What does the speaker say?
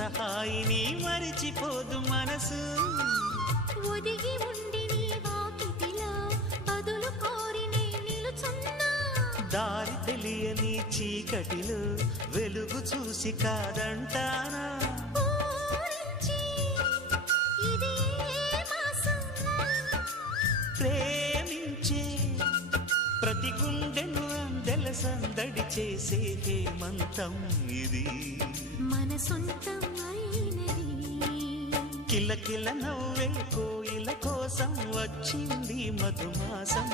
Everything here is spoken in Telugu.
హాయిని మరిచిపోదు మనసు. ఒదిగి ఉండి నీ వాకిటిలో బదులు కోరి నే నిలుచున్నా. దారి తెలియని చీకటిలో వెలుగు చూసి కాదంటానా. ప్రేమించే ప్రతి గుండెను అందెల సందడి చేసే హేమంతం ఇది. మన సొంతం అయినది. కిలకిల నవ్వే కోయిల కోసం వచ్చింది మధుమాసం.